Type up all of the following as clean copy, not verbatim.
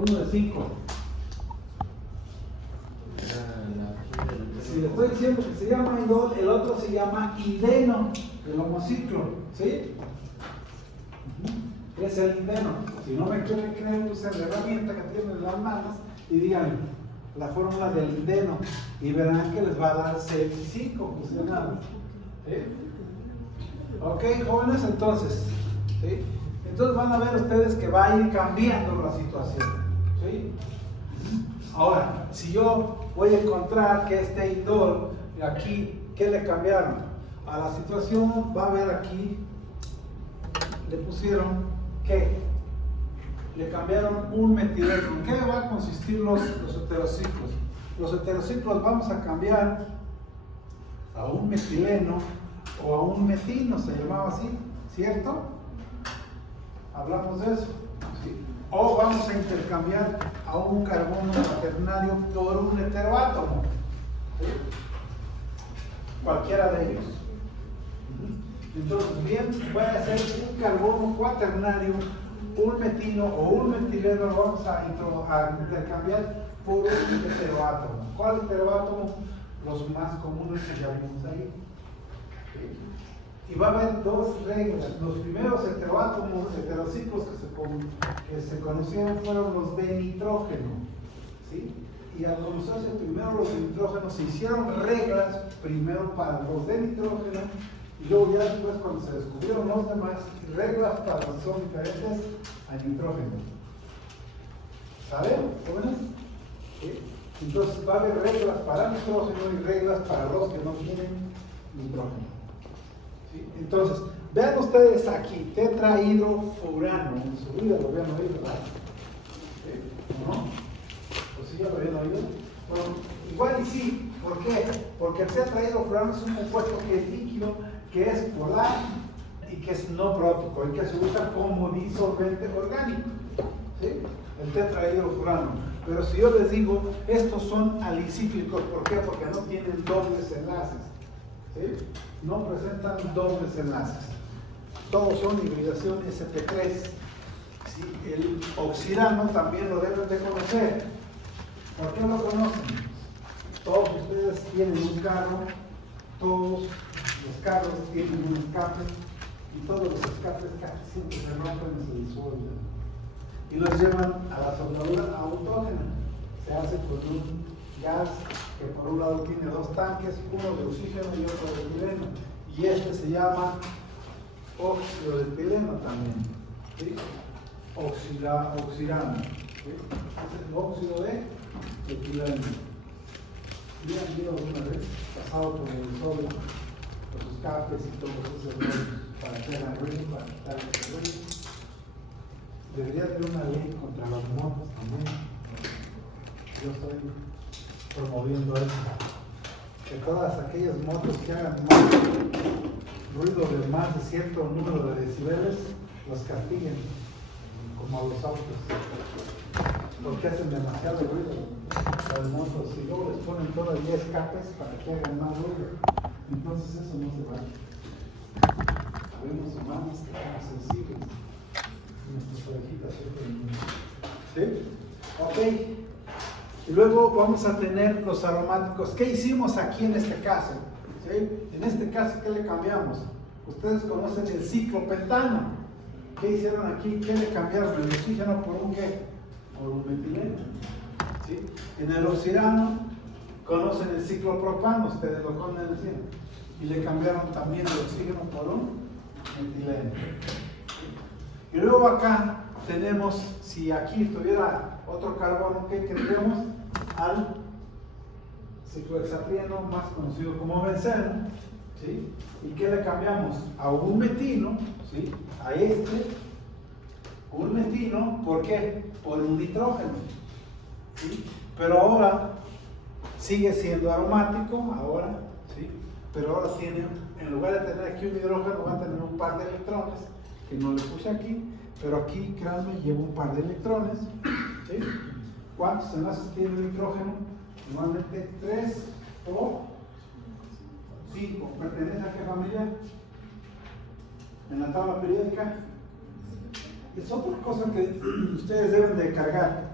por 1 de 5. Si le estoy diciendo que se llama indol, el otro se llama indeno, el homociclo, ¿sí? Es el indeno. Si no me quieren creer, usen la herramienta que tienen en las manos y digan la fórmula del indeno y verán que les va a dar 6 y 5 fusionados. ¿Sí? Ok, jóvenes, entonces, ¿sí? Entonces van a ver ustedes que va a ir cambiando la situación, ¿sí? Ahora, si yo voy a encontrar que este indol, aquí, ¿qué le cambiaron? A la situación, va a ver aquí, le pusieron ¿qué? Le cambiaron un metileno. ¿En qué va a consistir los heterociclos? Los heterociclos vamos a cambiar a un metileno o a un metino, se llamaba así, ¿cierto? Hablamos de eso. ¿Sí? O vamos a intercambiar a un carbono cuaternario por un heteroátomo. ¿Sí? Cualquiera de ellos. Entonces, bien, voy a hacer un carbono cuaternario, un metino o un metileno, lo vamos a intercambiar por un heteroátomo. ¿Cuál heteroátomo? Los más comunes que ya vimos ahí. ¿Sí? Y va a haber dos reglas. Los primeros heteroátomos, heterociclos que se conocieron fueron los de nitrógeno. ¿Sí? Y al conocerse primero los de nitrógeno, se hicieron reglas primero para los de nitrógeno y luego ya después, cuando se descubrieron los demás, reglas para los que son diferentes a nitrógeno. ¿Saben? ¿Jóvenes? ¿Sí? Entonces va a haber reglas para nitrógeno y reglas para los que no tienen nitrógeno. ¿Sí? Entonces, vean ustedes aquí, tetrahidrofurano. En su vida lo habían oído, ¿verdad? ¿Sí? ¿O no? ¿O sí ya lo habían oído? Bueno, igual y sí. ¿Por qué? Porque el tetrahidrofurano es un compuesto que es líquido, que es polar y que es no prótico y que se usa como disolvente orgánico. ¿Sí? El tetrahidrofurano. Pero si yo les digo, estos son alicíclicos, ¿por qué? Porque no tienen dobles enlaces. ¿Sí? No presentan dobles enlaces. Todos son hibridación sp3. ¿Sí? El oxidano también lo deben de conocer. ¿Por qué lo conocen? Todos ustedes tienen un carro, todos los carros tienen un escape y todos los escapes casi siempre se rompen y se disuelven y los llevan a la soldadura autógena. Se hace con un gas que por un lado tiene dos tanques, uno de oxígeno y otro de etileno, y este se llama óxido de etileno también, ¿sí? Oxidano, ¿sí? Es el óxido de etileno. ¿Ya han ido alguna vez pasado por el sodio, los escapes y todos esos rollos para hacer arreglo, para quitar el ruido? Debería haber una ley contra las motos también. Yo estoy promoviendo eso. Que todas aquellas motos que hagan más ruido de más de cierto número de decibeles, los castiguen, como a los autos. Porque hacen demasiado ruido las motos y luego les ponen todavía escapes para que hagan más ruido. Entonces eso no se vale. Sabemos humanos que somos sensibles. Nuestras orejitas ¿sí? Ok. Y luego vamos a tener los aromáticos. ¿Qué hicimos aquí en este caso? ¿Sí? En este caso, ¿qué le cambiamos? Ustedes conocen el ciclopentano. ¿Qué hicieron aquí? ¿Qué le cambiaron? El oxígeno por un ¿qué? Por un metileno. ¿Sí? En el oxidano conocen el ciclopropano, ustedes lo conocen, y le cambiaron también el oxígeno por un metileno. Y luego acá tenemos, si aquí estuviera otro carbono, ¿qué tendríamos? Al ciclohexatrieno, más conocido como benceno, ¿sí? ¿Y qué le cambiamos? A un metino, ¿sí? A este, un metino, ¿por qué? Por un nitrógeno, ¿sí? Pero ahora sigue siendo aromático, ahora, ¿sí? Pero ahora tiene, en lugar de tener aquí un hidrógeno, va a tener un par de electrones, que no le puse aquí, pero aquí, créanme, lleva un par de electrones, ¿sí? ¿Cuántos enlaces tiene el nitrógeno? Normalmente 3 o 5. ¿Pertenece a qué familia? En la tabla periódica. Es otra cosa que ustedes deben de cargar.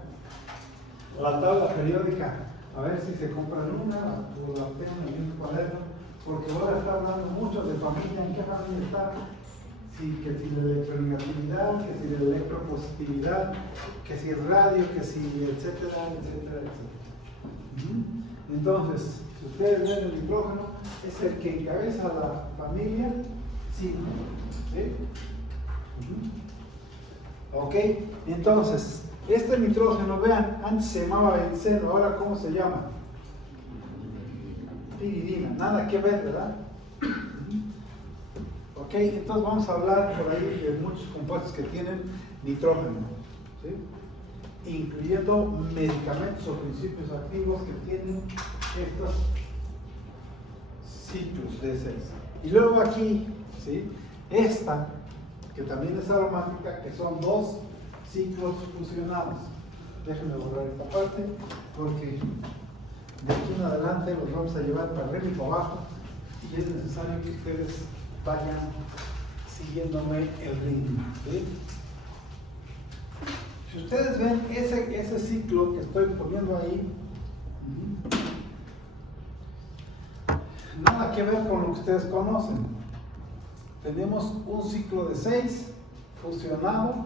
la tabla periódica, a ver si se compran una, o la tengo en un cuaderno, porque ahora está hablando mucho de familia, ¿en qué familia está? Sí, que si la electronegatividad, que si la electropositividad, que si el radio, que si etcétera, etcétera, etcétera. Entonces, si ustedes ven el nitrógeno, es el que encabeza la familia 5. ¿Sí? Ok, entonces, este nitrógeno, vean, antes se llamaba benceno, ahora ¿cómo se llama? Piridina, nada que ver, ¿verdad? Ok, entonces vamos a hablar por ahí de muchos compuestos que tienen nitrógeno, ¿sí? Incluyendo medicamentos o principios activos que tienen estos ciclos de 6. Y luego aquí, ¿sí? Esta, que también es aromática, que son 2 ciclos fusionados. Déjenme borrar esta parte, porque de aquí en adelante los vamos a llevar para arriba y para abajo, y es necesario que ustedes vayan siguiéndome el ritmo, ¿sí? Si ustedes ven ese ciclo que estoy poniendo ahí, nada que ver con lo que ustedes conocen. Tenemos un ciclo de 6 fusionado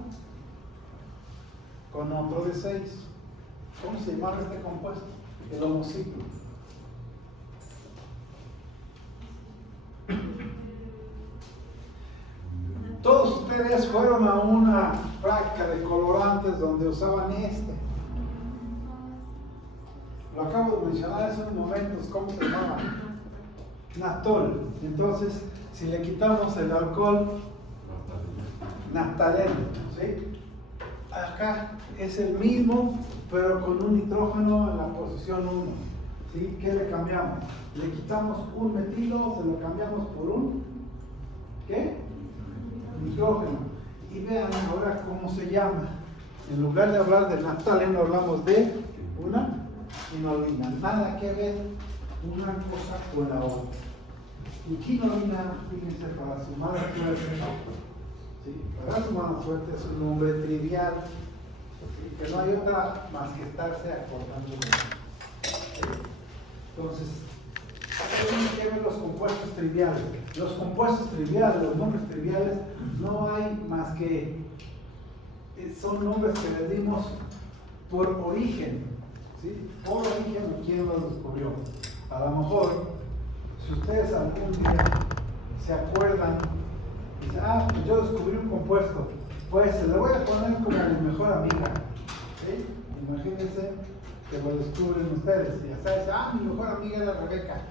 con otro de 6. ¿Cómo se llama este compuesto? El homociclo. Todos ustedes fueron a una práctica de colorantes donde usaban este. Lo acabo de mencionar hace unos momentos, ¿cómo se llama? Naftol. Entonces, si le quitamos el alcohol, naftaleno, ¿sí? Acá es el mismo, pero con un nitrógeno en la posición 1. ¿Sí? ¿Qué le cambiamos? Le quitamos un metilo, se lo cambiamos por un ¿qué? Nitrógeno. Y vean ahora cómo se llama. En lugar de hablar de naftaleno, hablamos de una quinolina. Nada que ver una cosa con la otra. Y quinolina, fíjense, para su mala suerte, ¿sí? Para su mala suerte es un nombre trivial, ¿sí? Que no hay otra más que estarse acordando de eso. ¿Sí? Entonces, tienen que ver los compuestos triviales. Los compuestos triviales, los nombres triviales, no hay más que, son nombres que les dimos por origen, ¿sí? Por origen, ¿quién los descubrió? A lo mejor, si ustedes algún día se acuerdan, dicen, pues yo descubrí un compuesto, pues se lo voy a poner como mi mejor amiga, ¿sí? Imagínense que lo descubren ustedes, y ya sabes, mi mejor amiga era Rebeca,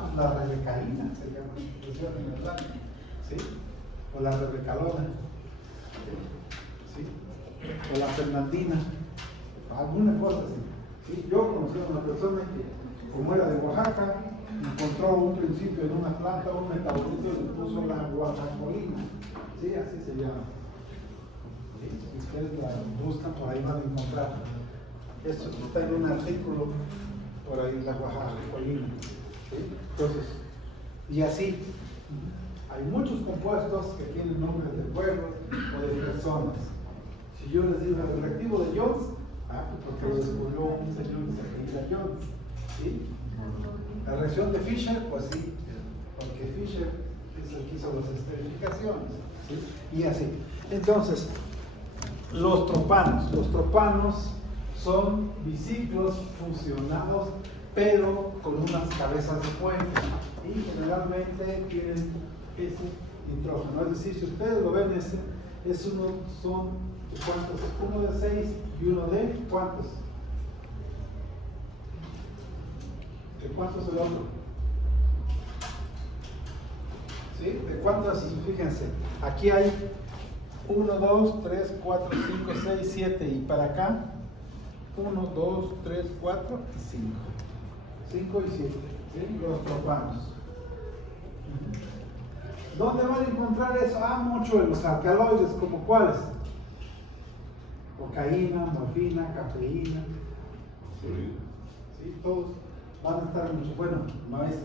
pues la rebecaína, se llama la expresión en verdad, ¿sí? O la rebecalona, ¿sí? O la fernandina, alguna cosa así, ¿sí? Yo conocí a una persona que, como era de Oaxaca, encontró un principio en una planta, un metabolito, y le puso la guajacolina, ¿sí? Así se llama. ¿Sí? Si ustedes la buscan, por ahí van a encontrar. Esto está en un artículo, por ahí, la guajacolina. ¿Sí? Entonces, y así, hay muchos compuestos que tienen nombres de pueblos o de personas. Si yo les digo el reactivo de Jones, pues porque lo descubrió un señor que se apellida Jones, ¿sí? La reacción de Fischer, pues sí, porque Fischer es el que hizo las esterificaciones, ¿sí? Y así. Entonces, los tropanos son biciclos fusionados, pero con unas cabezas de puente, y generalmente tienen ese nitrógeno. Es decir, si ustedes lo ven, son ¿cuántos? Uno de 6 y uno de ¿cuántos? ¿De cuántos es el otro? ¿Sí? ¿De cuántas? Fíjense, aquí hay 1, 2, 3, 4, 5, 6, 7 y para acá 1, 2, 3, 4 y 5. 5 y 7, ¿sí? Los propanos. ¿Dónde van a encontrar eso? Mucho en los alcaloides, ¿como cuáles? Cocaína, morfina, cafeína. ¿Sí? Todos van a estar mucho. Bueno, no es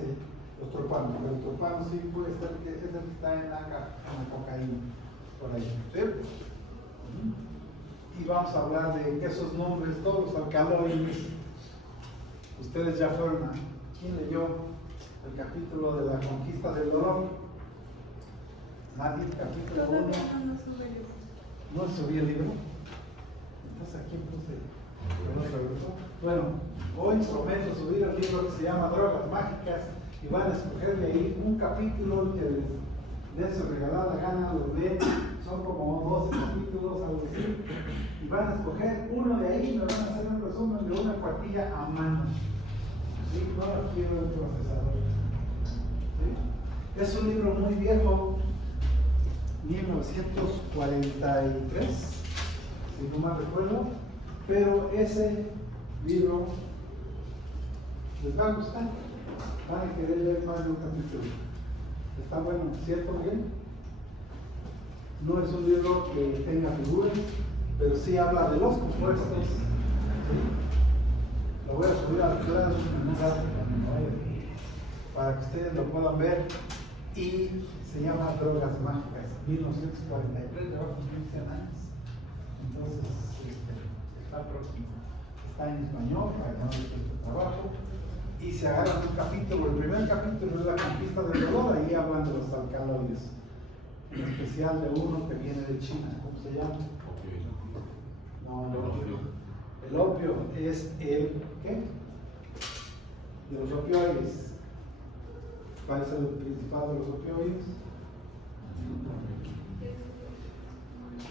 los tropanos. Los tropanos sí puede ser que es el que está en la cocaína, por ahí. ¿Sí? y vamos a hablar de que esos nombres, todos los alcaloides, ustedes ya fueron a, ¿quién leyó el capítulo de la conquista del dolor? Nadie, capítulo 1. ¿No subí el libro? Entonces, ¿a quién puse? Bueno, hoy prometo subir el libro que se llama Drogas Mágicas y van a escoger de ahí un capítulo que les dé su regalada gana, los leen, son como 12 capítulos, algo así, y van a escoger uno de ahí y me van a hacer un resumen de una cuartilla a mano. ¿Sí? No lo quiero el procesador. ¿Sí? Es un libro muy viejo, 1943, si no mal recuerdo, pero ese libro les va a gustar, van a querer leer más de un capítulo. Está bueno, ¿cierto, Miguel? No es un libro que tenga figuras, pero sí habla de los compuestos. ¿Sí? Lo voy a subir al plano en un rato para que ustedes lo puedan ver. Y se llama Drogas Mágicas, 1943, lleva 100 años. Entonces, está próximo. Está en español para que no les cueste trabajo. Y se agarran un capítulo, el primer capítulo es la conquista del dolor, ahí hablan de los alcaloides. En especial de uno que viene de China, ¿cómo se llama? No, el opio. El opio es el, ¿qué? De los opioides. ¿Cuál es el principal de los opioides?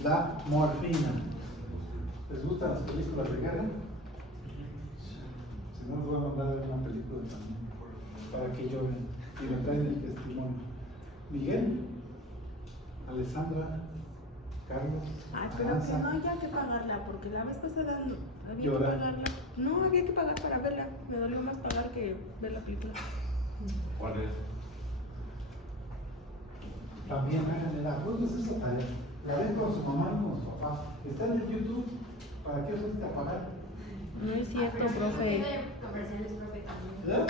La morfina. ¿Les gustan las películas de guerra? Si no, les voy a mandar a ver una película también, para que lloren y me traen el testimonio. Miguel, Alessandra, Carlos. Ay, pero Aranza. que no haya que pagarla, porque la vez pasada había Llora. que pagarla. No, había que pagar para verla. Me dolió más pagar que ver la película. ¿Cuál es? También háganle la pues esa tarea. La ven con su mamá y con su papá. Está en el YouTube. ¿Para qué fuiste a pagar? No es cierto, Pero profe. tiene comerciales, profe, también. ¿Eh?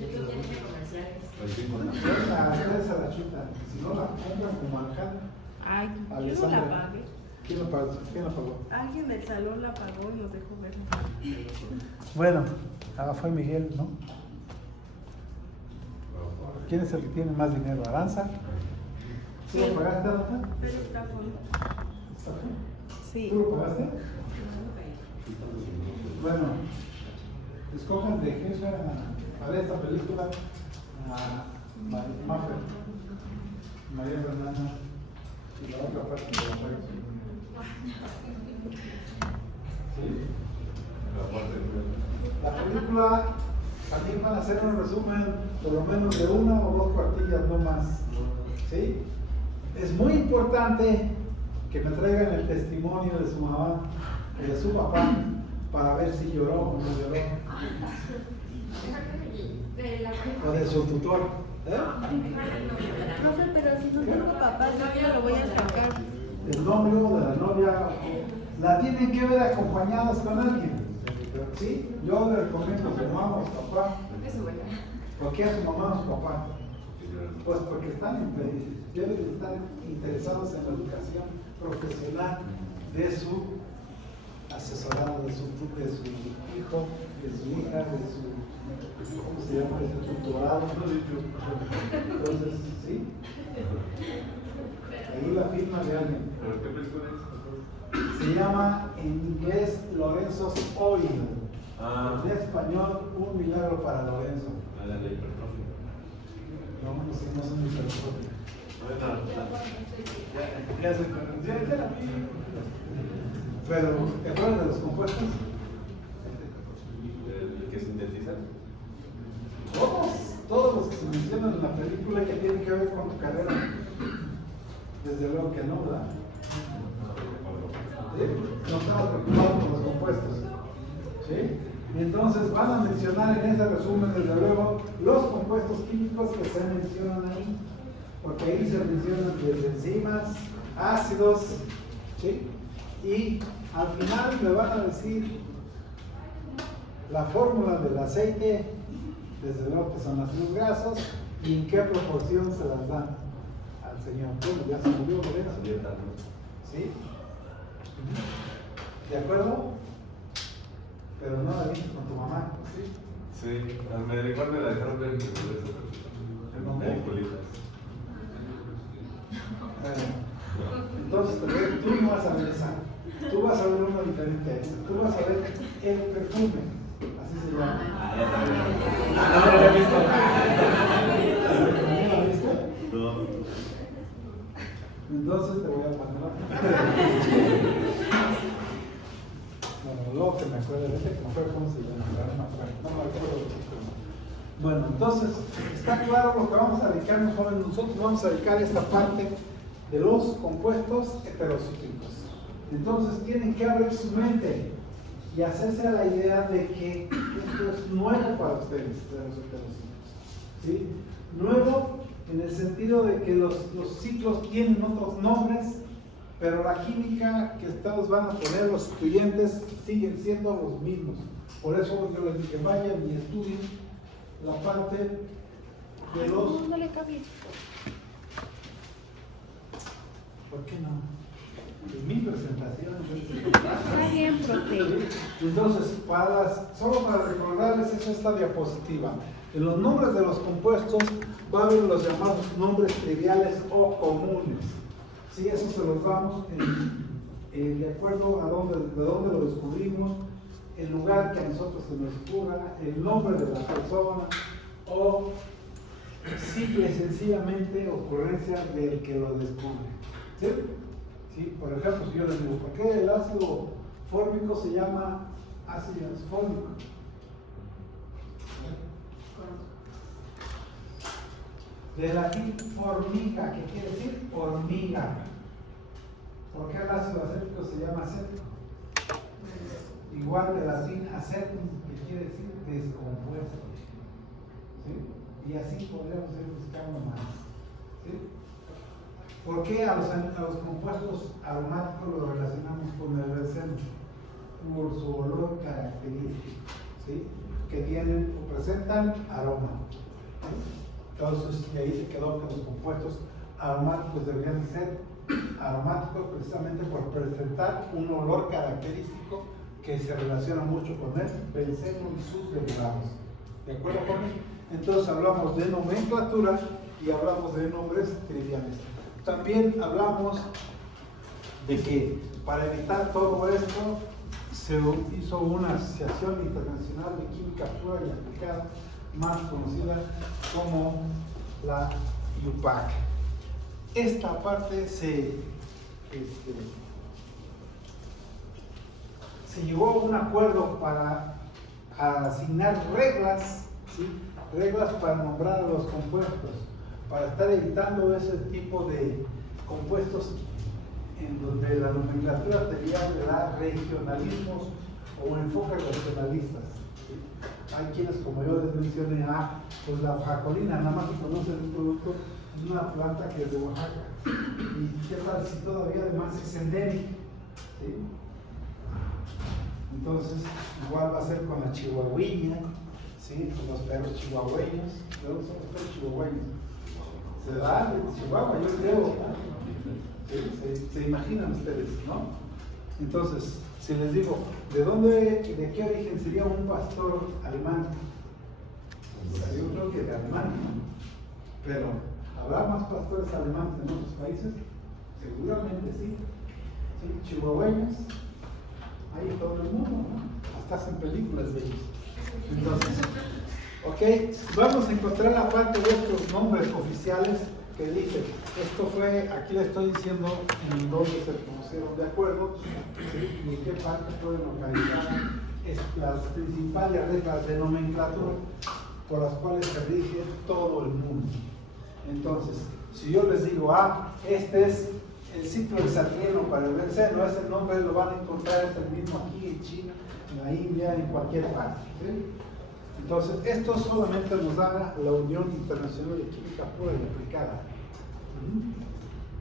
YouTube tiene comerciales. Esa la chuta. Si no la compran como alcalde. Ay, yo no la Alessandra. pagué. ¿Quién la pagó? ¿Quién la pagó? Alguien del salón la pagó y nos dejó verla. Bueno, fue Miguel, ¿no? ¿Quién es el que tiene más dinero? ¿Aranza? ¿Tú lo pagaste, Aranza? Pero está a fondo. ¿Está bien? Sí. ¿Tú lo pagaste? Bueno, escojan de jefa a ver esta película a Maffer, María Fernanda y la otra parte de la paga. ¿Sí? La película también van a hacer un resumen por lo menos de una o dos cuartillas, no más. ¿Sí? Es muy importante que me traigan el testimonio de su mamá y de su papá para ver si lloró o no lloró. O de su tutor. ¿Eh? Profe, pero si no tengo papá, yo lo voy a sacar. El novio de la novia la tienen que ver acompañadas con alguien. ¿Sí? Yo le recomiendo a su mamá o a su papá. ¿Por qué a su mamá o a su papá? Pues porque deben estar interesados en la educación profesional de su asesorado, de su hijo, de su hija, de su, ¿cómo se llama? De su tutorado. Entonces, ¿sí? Ahí la firma de alguien. ¿Pero qué película es? Se llama en inglés Lorenzo's Oil. Ah. En español, Un milagro para Lorenzo. La de hipertrofia. No sé, no son mis personas. Ya se conoció, ya la vi. Pero, ¿te acuerdas de los compuestos? ¿El que sintetiza? Todos los que se mencionan en la película que tienen que ver con tu carrera. Desde luego que no, ¿verdad? ¿Sí? No estamos preocupados por los compuestos. ¿Sí? Y entonces van a mencionar en ese resumen, desde luego, los compuestos químicos que se mencionan ahí. Porque ahí se mencionan desde enzimas, ácidos, ¿sí? Y al final me van a decir la fórmula del aceite, desde luego que son ácidos grasos, y en qué proporción se las dan al señor. Bueno, ya se murió Lorenzo. ¿Sí? ¿De acuerdo? Pero no la viste con tu mamá, ¿sí? Sí, me recuerda la dejaron ver en eso. ¿Dónde? Peliculitas. Entonces, tú no vas a ver esa. Tú vas a ver uno diferente a ese. Tú vas a ver el perfume. Así se llama. Ya también. No lo había visto. ¿No la viste? No. Entonces te voy a mandar. Bueno, luego que me acuerdo de ese, ¿cómo se llama? No me acuerdo. Bueno, entonces, está claro lo que vamos a dedicarnos, jóvenes. Nosotros vamos a dedicar esta parte de los compuestos heterocíclicos. Entonces, tienen que abrir su mente y hacerse a la idea de que esto es nuevo para ustedes, de los heterocíclicos. ¿Sí? Nuevo en el sentido de que los ciclos tienen otros nombres, pero la química que ustedes van a poner los estudiantes siguen siendo los mismos. Por eso yo les dije, vayan y estudien la parte de los... No le cabía. ¿Por qué no? Es mi presentación. Está bien, profe. Entonces, solo para recordarles, es esta diapositiva. En los nombres de los compuestos va a haber los llamados nombres triviales o comunes. Sí, eso se los damos de acuerdo a de dónde lo descubrimos, el lugar que a nosotros se nos ocurra, el nombre de la persona o simple y sencillamente ocurrencia del que lo descubre. ¿Sí? ¿Sí? Por ejemplo, si yo les digo, ¿por qué el ácido fórmico se llama ácido fórmico? De latín formica, ¿qué quiere decir? Hormiga. ¿Por qué el ácido acético se llama acético? Igual de latín acetum, que quiere decir descompuesto. ¿Sí? Y así podríamos ir buscando más. ¿Sí? ¿Por qué a los compuestos aromáticos los relacionamos con el benceno? Por su olor característico, ¿sí? Que tienen o presentan aroma. ¿Sí? Entonces, de ahí se quedó que los compuestos aromáticos deberían ser aromáticos precisamente por presentar un olor característico que se relaciona mucho con el benceno y sus derivados. ¿De acuerdo, jóvenes? Entonces hablamos de nomenclatura y hablamos de nombres triviales. También hablamos de que para evitar todo esto se hizo una asociación internacional de química pura y aplicada, más conocida como la IUPAC. Esta parte se llegó a un acuerdo para asignar reglas, ¿sí? Reglas para nombrar a los compuestos, para estar evitando ese tipo de compuestos en donde la nomenclatura tenía regionalismos o enfoques regionalistas. Hay quienes, como yo les mencioné, pues la jacolina, nada más que conocen el producto, es una planta que es de Oaxaca. ¿Y qué tal si todavía además es endémica? ¿Sí? Entonces, igual va a ser con la chihuahueña, ¿sí? Con los perros chihuahueños. ¿De dónde son los perros chihuahueños? Se da de Chihuahua, yo creo. ¿Sí? Se imaginan ustedes, ¿no? Entonces, si les digo, ¿de qué origen sería un pastor alemán? Yo creo que de Alemania, pero ¿habrá más pastores alemanes en otros países? Seguramente sí. ¿Sí? Chihuahueños, hay en todo el mundo, ¿no? Hasta hacen películas de ellos. Entonces, ok, vamos a encontrar la parte de estos nombres oficiales que dije. Esto fue, aquí le estoy diciendo en dónde se pusieron de acuerdo, ¿sí? Y en qué parte pueden localizar las principales reglas de nomenclatura por las cuales se rige todo el mundo. Entonces, si yo les digo, este es el ciclo hexatrieno para el benceno, ese nombre lo van a encontrar, es el mismo aquí en China, en la India, en cualquier parte. ¿Sí? Entonces, esto solamente nos da la Unión Internacional de Química Pura y Aplicada.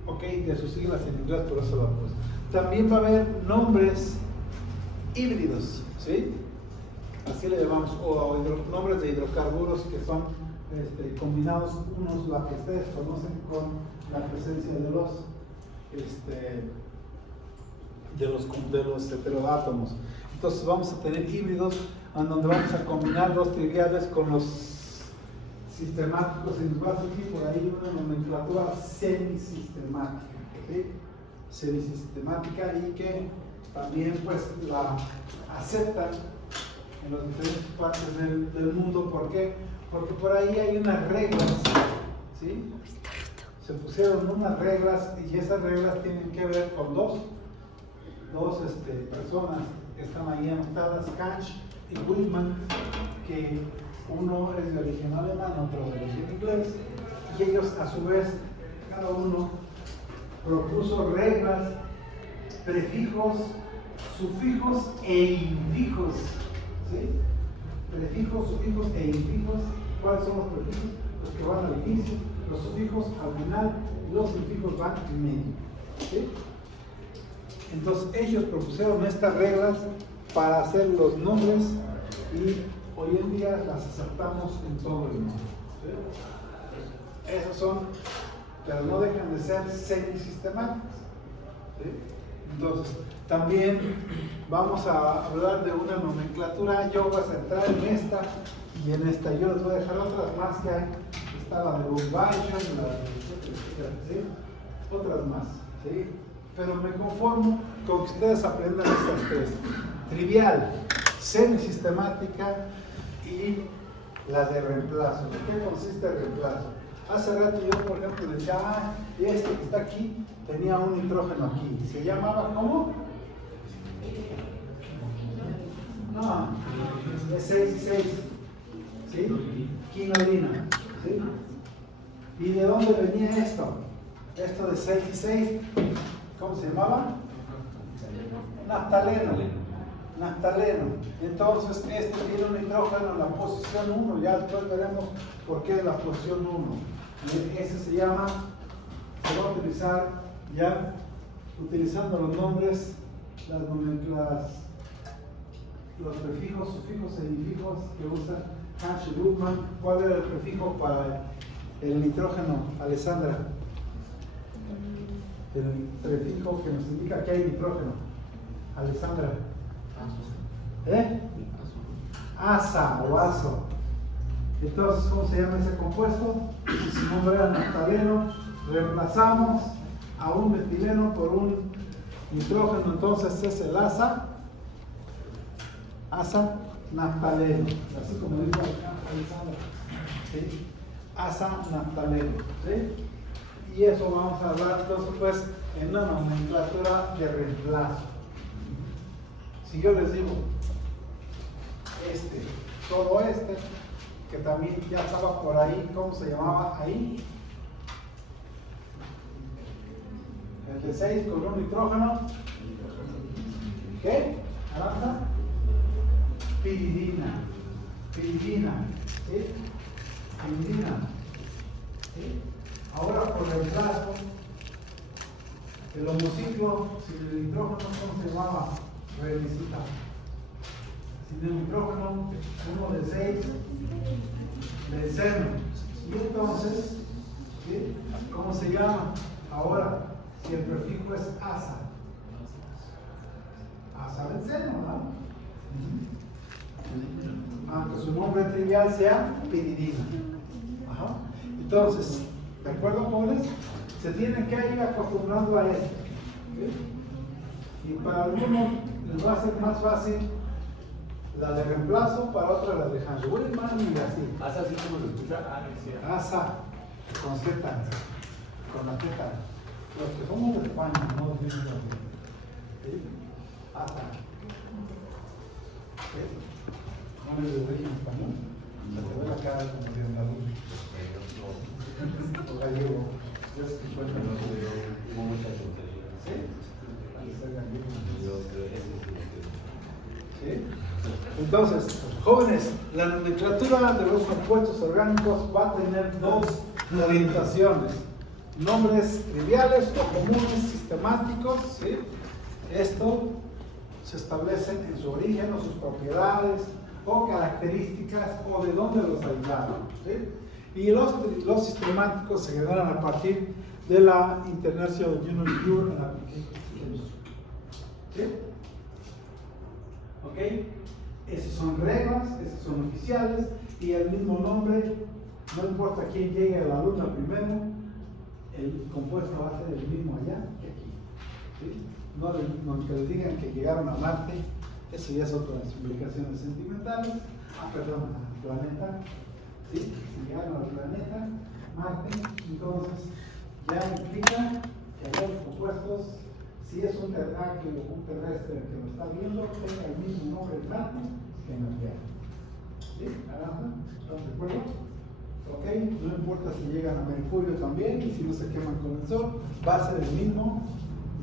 Ok, de sus siglas en inglés, por eso lo puse. También va a haber nombres híbridos, ¿sí? Así le llamamos, o nombres de hidrocarburos que son combinados unos, la que ustedes conocen, con la presencia de los de los heterodátomos. Entonces vamos a tener híbridos en donde vamos a combinar los triviales con los sistemáticos y nos va a surgir por ahí una nomenclatura semisistemática, ¿sí? Semisistemática, y que también pues la aceptan en las diferentes partes del mundo. ¿Por qué? Porque por ahí hay unas reglas, ¿sí? Se pusieron unas reglas y esas reglas tienen que ver con dos personas que están ahí anotadas, Kant y Whitman, que uno es de origen alemán, otro de origen inglés, y ellos a su vez, cada uno propuso reglas, prefijos, sufijos e infijos, ¿sí? Prefijos, sufijos e infijos. ¿Cuáles son los prefijos? Los que van al inicio, los sufijos al final y los infijos van en medio, ¿sí? Entonces ellos propusieron estas reglas para hacer los nombres y hoy en día las aceptamos en todo el mundo, ¿sí? Esos son, pero no dejan de ser semisistemáticos, ¿sí? Entonces también vamos a hablar de una nomenclatura. Yo voy a centrar en esta y en esta. Yo les voy a dejar otras más que hay. Está la de Bombation, ¿sí? Otras más, ¿sí? Pero me conformo con que ustedes aprendan estas tres: trivial, semisistemática y las de reemplazo. ¿En qué consiste el reemplazo? Hace rato yo, por ejemplo, decía, este que está aquí tenía un nitrógeno aquí. ¿Se llamaba cómo? No, es 6 y 6, ¿sí? Quinolina, ¿sí? ¿Y de dónde venía esto? Esto de 6 y 6, ¿cómo se llamaba? Naftaleno. Naftaleno. Entonces, este tiene un nitrógeno en la posición 1, ya después veremos por qué en la posición 1. Ese se llama, se va a utilizar ya, utilizando los nombres, los prefijos, sufijos e infijos que usa Kant y Whitman. ¿Cuál era el prefijo para el nitrógeno, Alessandra? El prefijo que nos indica que hay nitrógeno, Alessandra. Asa o azo. Entonces, ¿cómo se llama ese compuesto? Si su nombre era naftaleno, reemplazamos a un metileno por un nitrógeno, entonces es el asa naftaleno, así como dijo Alessandra, ¿sí? Asa naftaleno, ¿sí? Y eso vamos a hablar entonces pues en una nomenclatura de reemplazo. Si yo les digo solo que también ya estaba por ahí, ¿cómo se llamaba ahí? El de 6 con un nitrógeno. ¿Qué? ¿Naranja? Piridina. Piridina. ¿Sí? Piridina. ¿Sí? Ahora por reemplazo, el homociclo sin el nitrógeno, ¿cómo se llamaba? Revisita. Sin el nitrógeno, uno de 6, benceno. Y entonces, ¿sí? ¿Cómo se llama? Ahora, si el prefijo es asa. Asa benceno, ¿no? Aunque su nombre trivial sea piridina. Ajá. Entonces, ¿de acuerdo, jóvenes? Se tienen que ir acostumbrando a esto, ¿sí? Y para algunos les va a ser más fácil la de reemplazo, para otros la de Hans Whitman y así. ¿Asa así como se escucha? Asa, con Z, con la Z. Los que somos de España, no decimos así. ¿Sí? Asa. ¿Sí? ¿No les de origen español? Se te ve la cara como de andaluz. O gallego. Yo sé que cuentan los de mucha tontería. ¿Sí? ¿Sí? Entonces, jóvenes, la nomenclatura de los compuestos orgánicos va a tener dos orientaciones: nombres triviales o comunes sistemáticos, ¿sí? Esto se establece en su origen o sus propiedades o características o de dónde los aislaron, ¿sí? Y los sistemáticos se generan a partir de la International Union of Pure and Application ¿Sí? ¿Ok? Esas son reglas, esas son oficiales, y el mismo nombre, no importa quién llegue a la luna primero, el compuesto va a ser el mismo allá que aquí. ¿Sí? No que les digan que llegaron a Marte, eso ya es otra de las implicaciones sentimentales. Perdón, al planeta. ¿Sí? Si llegaron al planeta Marte, entonces ya implica que allá los compuestos, si es un terráqueo o un terrestre que lo está viendo, tenga el mismo nombre exacto que en la Tierra. ¿Sí? ¿Están de acuerdo? ¿Ok? No importa si llegan a Mercurio también, y si no se queman con el Sol, va a ser el mismo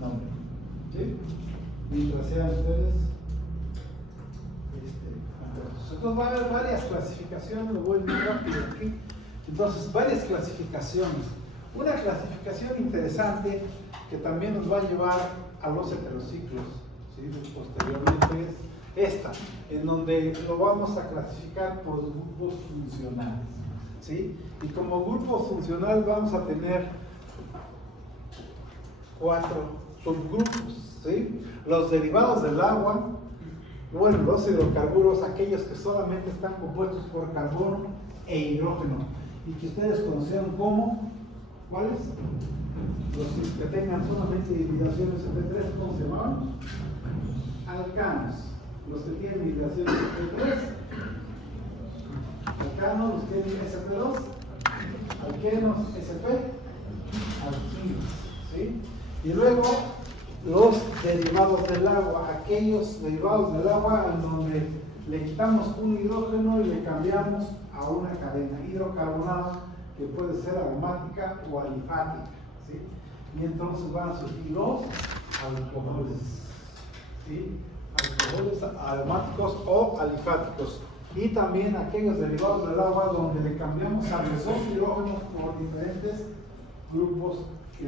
nombre. ¿Sí? Mientras sean ustedes entonces va a haber varias clasificaciones, lo voy muy rápido aquí. Entonces, varias clasificaciones. Una clasificación interesante que también nos va a llevar a los heterociclos, ¿sí? Posteriormente es esta, en donde lo vamos a clasificar por grupos funcionales, ¿sí? Y como grupo funcional vamos a tener 4 subgrupos, ¿sí? Los derivados del agua, bueno, los hidrocarburos, aquellos que solamente están compuestos por carbono e hidrógeno, y que ustedes conocieron como, ¿cuáles? Los que tengan solamente hibridaciones SP3, ¿cómo se llamaban? Alcanos. Los que tienen hibridaciones SP3, alcanos. Los que tienen SP2, alquenos, SP, alquinos, ¿sí? Y luego los derivados del agua, aquellos derivados del agua en donde le quitamos un hidrógeno y le cambiamos a una cadena hidrocarbonada que puede ser aromática o alifática, ¿sí? Y entonces van a surgir los alcoholes, ¿sí? Alcoholes aromáticos o alifáticos, y también aquellos derivados del agua donde le cambiamos a los dos hidrógenos por diferentes grupos de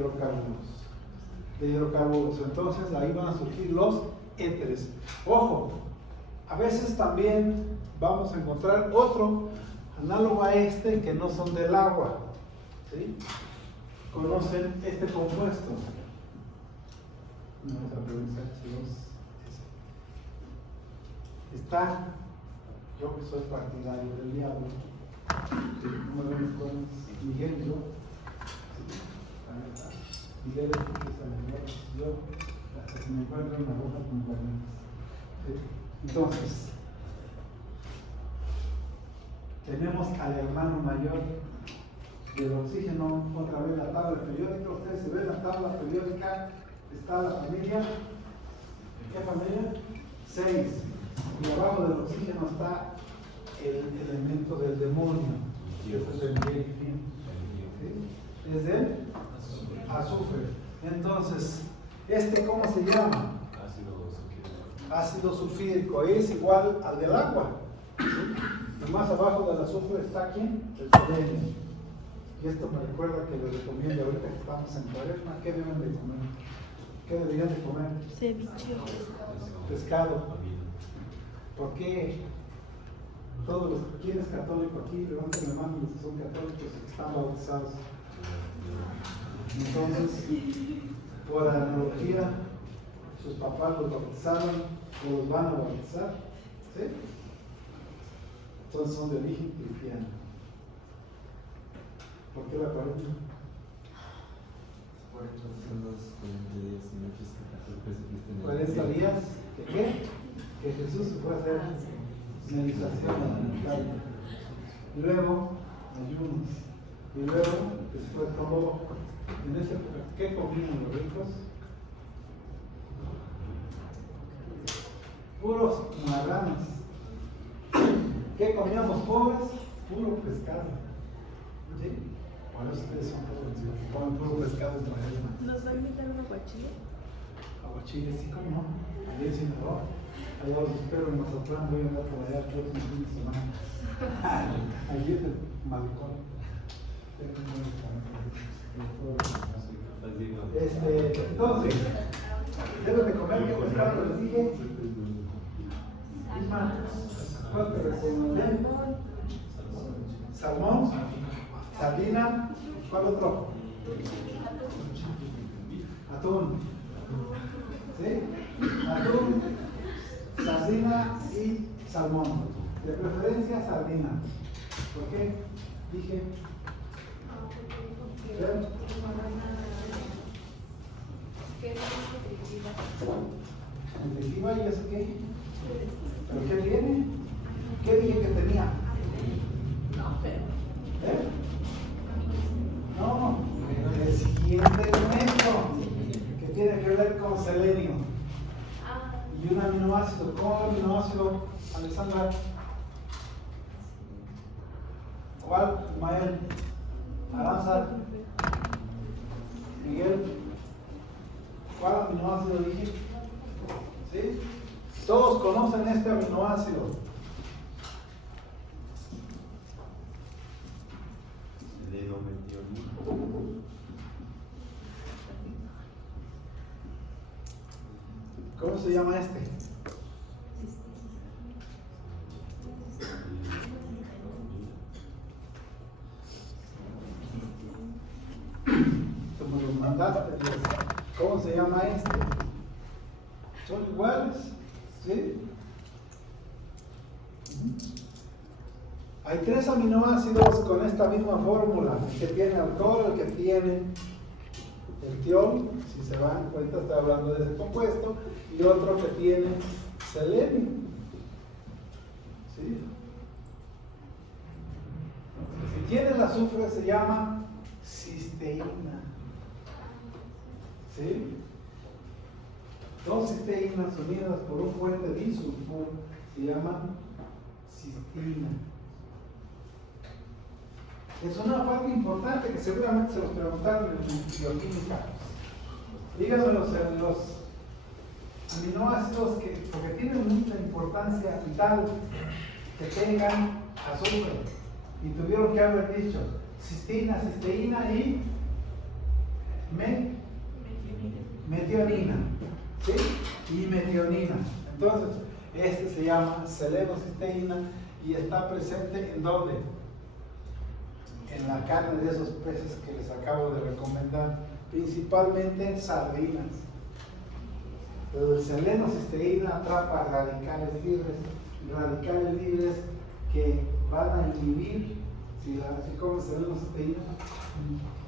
hidrocarburos. Entonces ahí van a surgir los éteres. Ojo, a veces también vamos a encontrar otro análogo a este que no son del agua, ¿sí? ¿Conocen este compuesto? Vamos a revisar está, yo que soy partidario del diablo, ¿sí? ¿Cómo ven con Miguel? Yo, ¿sí? Miguel es porque es el yo, hasta que me encuentro una hoja con cuernitas, ¿sí? Entonces, tenemos al hermano mayor del oxígeno, otra vez la tabla periódica. Ustedes se ven la tabla periódica, está la familia, ¿qué familia? 6, y abajo del oxígeno está el elemento del demonio, que es el litio, ¿sí? Es el azufre. Entonces, ¿cómo se llama? Ácido sulfídrico, es igual al del agua, ¿sí? Y más abajo del azufre está ¿quién? El selenio. Y esto me recuerda que les recomiendo ahorita que estamos en cuaresma, ¿qué deben de comer? ¿Qué deberían de comer? Ceviche. Pescado. ¿Por qué? Todos los ¿quién es católico aquí? Levanten la mano los que son católicos y que están bautizados. Entonces, por analogía, sus papás los bautizaron o los van a bautizar, ¿sí? Entonces son de origen cristiano. ¿Por qué la cuaresma? Por eso son los 40 días y noches que pasó Jesucristo en el 40 días, ¿que qué? Que Jesús se fue a hacer señalización angelical. Y luego, ayunos. Y luego, después todo, en esa época, ¿qué comían los ricos? Puros marranos. ¿Qué comíamos pobres? Puro pescado. ¿Sí? Bueno, ustedes son pobres, que comen puro pescado en Israel. ¿Nos va a invitar un aguachile? Aguachile, sí, como no. Ayer sí me va. Allá los espero en Mazatlán, voy a andar por allá el próximo fin de semana. Ayer del malecón. Entonces, deben de comer que pescado les dije. ¿Cuál te recomendé? Salmón, sardina, ¿cuál otro? Atún. ¿Sí? Atún, sardina y salmón. De preferencia sardina. ¿Por qué? Dije. ¿Ven? ¿Nutritiva y eso qué? ¿Pero qué viene? ¿Qué dije que tenía? ¿Eh? No, el siguiente elemento que tiene que ver con selenio y un aminoácido. ¿Cuál aminoácido, Alessandra? ¿Cuál? Mael, Aranza, Miguel. ¿Cuál aminoácido dije? ¿Sí? Todos conocen este aminoácido. ¿Cómo se llama este? Como los mandaste, ¿cómo se llama este? ¿Son iguales? ¿Sí? Hay 3 aminoácidos con esta misma fórmula, el que tiene alcohol, el que tiene el tiol, si se van cuenta, estoy hablando de ese compuesto, y otro que tiene selenio. ¿Sí? Si tiene el azufre se llama cisteína. ¿Sí? 2 cisteínas unidas por un puente disulfuro se llaman cistina. Es una parte importante que seguramente se los preguntaron en bioquímica. Díganme los aminoácidos porque tienen mucha importancia vital que tengan azufre. Y tuvieron que haber dicho cistina, cisteína y metionina. ¿Sí? Y metionina. Entonces, este se llama selenocisteína y está presente ¿en dónde? En la carne de esos peces que les acabo de recomendar, principalmente en sardinas. El selenocisteína atrapa radicales libres que van a inhibir, si comen selenocisteína,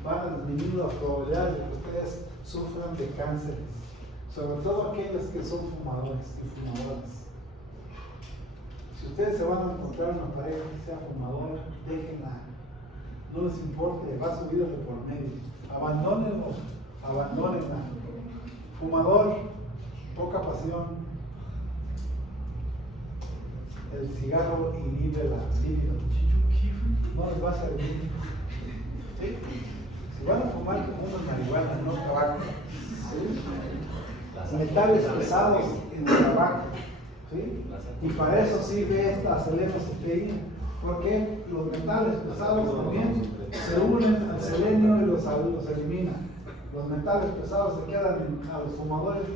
van a disminuir la probabilidad de que ustedes sufran de cánceres, sobre todo aquellos que son fumadores y fumadoras. Si ustedes se van a encontrar una pareja que sea fumadora, déjenla. No les importe, va a subir de por medio. Abandónenlo, abandónenla. Fumador, poca pasión. El cigarro inhibe la libido. No les va a servir. ¿Sí? Si van a fumar, que fumen marihuana, no tabaco. ¿Sí? Metales pesados en el tabaco. ¿Sí? Y para eso sirve esta selenocisteína. Porque los metales pesados también se unen al selenio y los eliminan. Los metales pesados se quedan a los fumadores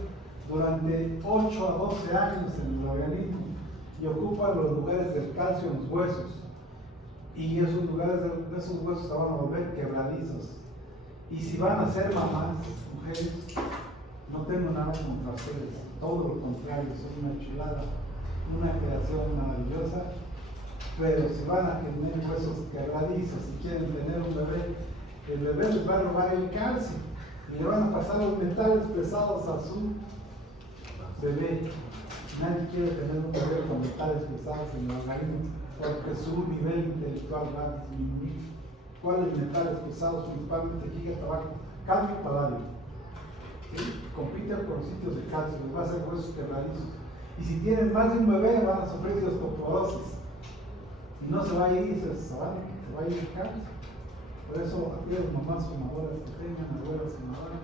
durante 8 a 12 años en el organismo y ocupan los lugares del calcio en los huesos. Y esos huesos se van a volver quebradizos. Y si van a ser mamás, mujeres, no tengo nada contra ustedes, todo lo contrario, son una chulada, una creación maravillosa. Pero si van a tener huesos quebradizos y quieren tener un bebé, el bebé les va a robar el calcio y le van a pasar los metales pesados a su bebé. Nadie quiere tener un bebé con metales pesados en el organismo porque su nivel intelectual va a disminuir. ¿Cuáles metales pesados? Principalmente giga, tabaco, calcio y paladio. ¿Sí? Compiten por sitios de calcio, les va a hacer huesos quebradizos. Y si tienen más de un bebé, van a sufrir de osteoporosis. Y no se va a ir, se va a ir el cáncer. Por eso, aquellas mamás fumadoras que tengan abuelas fumadoras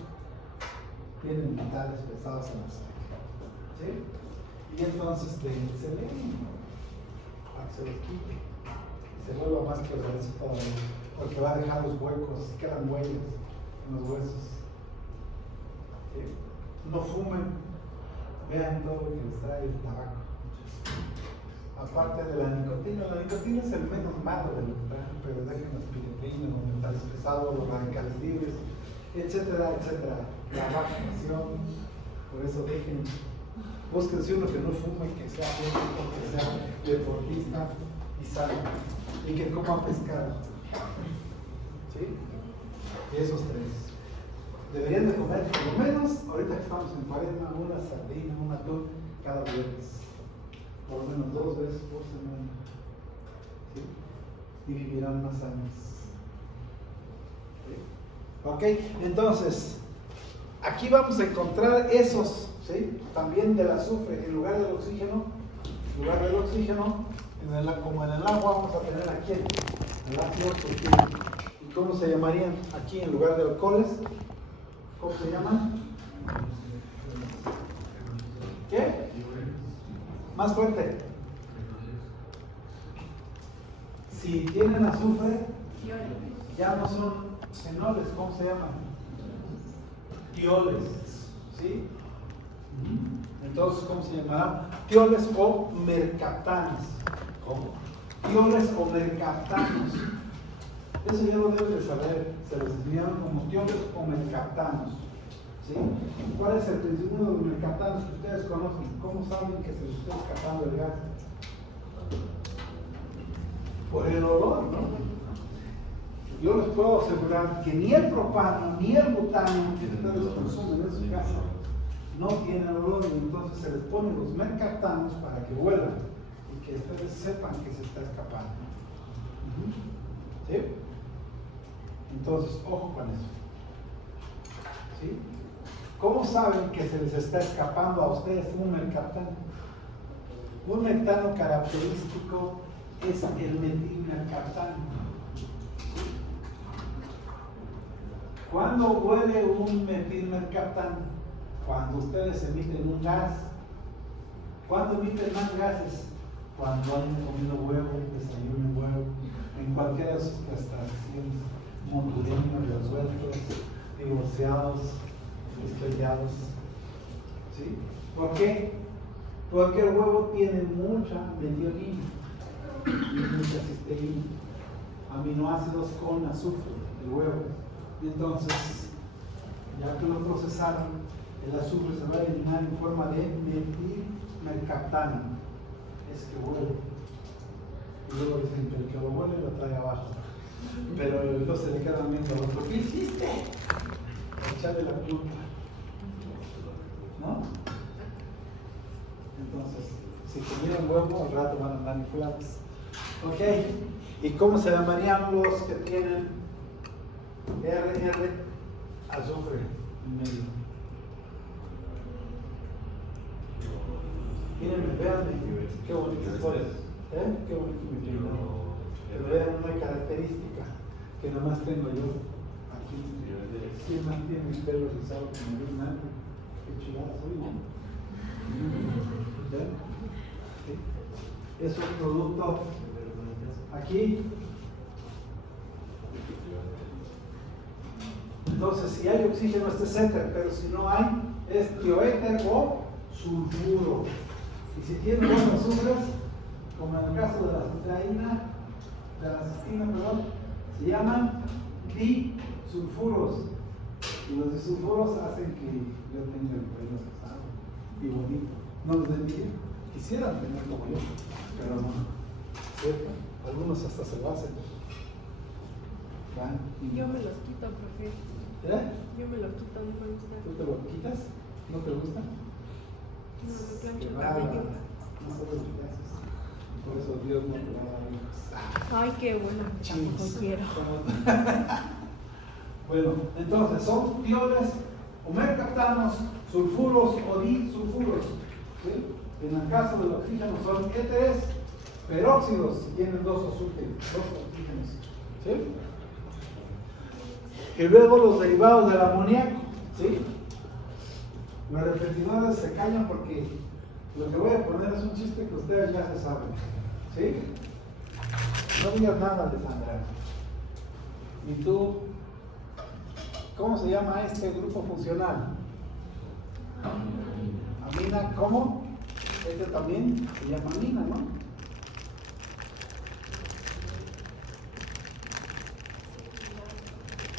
tienen metales pesados en la sangre. ¿Sí? Y entonces del selenio, para que se los quite y se vuelva más quebradizo todavía, porque va a dejar los huecos, quedan huellas en los huesos. ¿Sí? No fumen, vean todo lo que les trae el tabaco. Aparte de la nicotina es el menos malo de lo que traen, pero dejen las piripinas, los metales pesados, los radicales libres, etcétera, etcétera. La vacunación, Por eso dejen, búsquense uno que no fume, que sea atlético, que sea deportista y sano, y que coma pescado. ¿Sí? Esos tres. Deberían de comer por lo menos, ahorita que estamos en cuaresma, una sardina, un atún cada viernes. Por lo menos 2 veces por semana. ¿Sí? Y vivirán más años. ¿Sí? Ok, entonces, aquí vamos a encontrar esos, ¿sí? También del azufre, en lugar del oxígeno, como en el agua, vamos a tener aquí el ácido sulfúrico. ¿Y cómo se llamarían aquí en lugar de alcoholes? ¿Cómo se llaman? ¿Qué? Más fuerte. Si tienen azufre, ya no son fenoles, ¿cómo se llaman? Tioles, ¿sí? Entonces, ¿cómo se llamarán? Tioles o mercaptanos. ¿Cómo? Tioles o mercaptanos. Eso ya lo deben de saber. Se les enseñaron como tioles o mercaptanos. ¿Sí? ¿Cuál es el principio de los mercaptanos que ustedes conocen? ¿Cómo saben que se les está escapando el gas? Por el olor, ¿no? Yo les puedo asegurar que ni el propano ni el butano que ustedes consumen en su casa no tienen olor, y entonces se les ponen los mercaptanos para que huelan y que ustedes sepan que se está escapando. ¿Sí? Entonces, ojo con eso. ¿Sí? ¿Cómo saben que se les está escapando a ustedes un mercaptano? Un metano característico es el metilmercaptano. ¿Cuándo huele un metilmercaptano? Cuando ustedes emiten un gas. ¿Cuándo emiten más gases? Cuando han comido huevo, desayuno huevo, en cualquiera de sus prestaciones, monturinos, resueltos, divorciados, estrellados. ¿Sí? ¿Por qué? Porque el huevo tiene mucha metionina y mucha cisteína, aminoácidos con azufre, el huevo. Y entonces, ya que lo procesaron, el azufre se va a eliminar en forma de metilmercaptano. Es que huele. Y luego dicen que el que lo huele lo trae abajo. Pero no se le queda viendo al otro. ¿Qué hiciste? Echarle la culpa. ¿No? Entonces, si comieron huevo, al rato van a andar inflados. Ok. ¿Y cómo se llamarían los que tienen RR azufre en medio? Miren, vean, qué bonito es. Qué bonito mi primo. Pero vean una característica que nada más tengo yo aquí. ¿Quién más tiene mis pelos rizados como yo? Nadie. Qué chulada soy, ¿no? ¿Ven? ¿Sí? Es un producto aquí. Entonces, si hay oxígeno, este es éter, pero si no hay, es tioéter o sulfuro. Y si tiene dos azufres, como en el caso de la cisteína, se llaman disulfuros. Y los disulfuros hacen que yo tenga el pelo rosado y bonito. No los de envidia, quisieran tener como yo, pero no. ¿Cierto? Algunos hasta se lo hacen. Yo me los quito, profe. Yo me los quito, no me gusta. ¿Tú te lo quitas? ¿No te gusta? No, me plancho el Qué bárbaro. cabello. No sabes lo que haces. Por eso Dios no te va a dar hijos. Ay, qué bueno, tampoco quiero. Bueno, entonces son tioles o mercaptanos, sulfuros o disulfuros. ¿Sí? En el caso del oxígeno son éteres, peróxidos, si tienen dos oxígenos. ¿Sí? Y luego los derivados del amoníaco. ¿Sí? Los repetidores se callan porque lo que voy a poner es un chiste que ustedes ya se saben. ¿Sí? No digas nada, Alessandra. ¿Y tú? ¿Cómo se llama este grupo funcional? Amina, ¿cómo? Este también se llama amina, ¿no?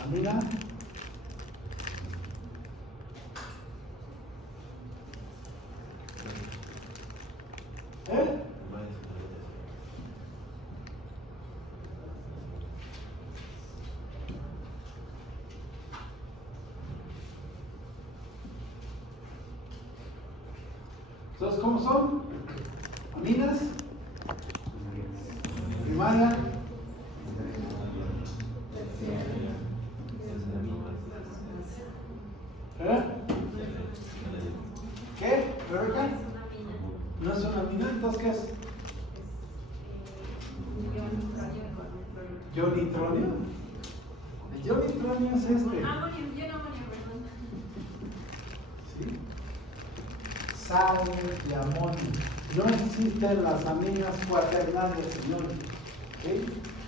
Amina. Entonces, ¿cómo son? Aminas, primaria, ¿eh? ¿Qué, Rebeca? ¿No es una amina? Entonces, ¿qué es? Ionitronio. El ionitronio es este. ¿Sí? Sales de amonio. No existen las aminas cuaternarias, señores. ¿Sí?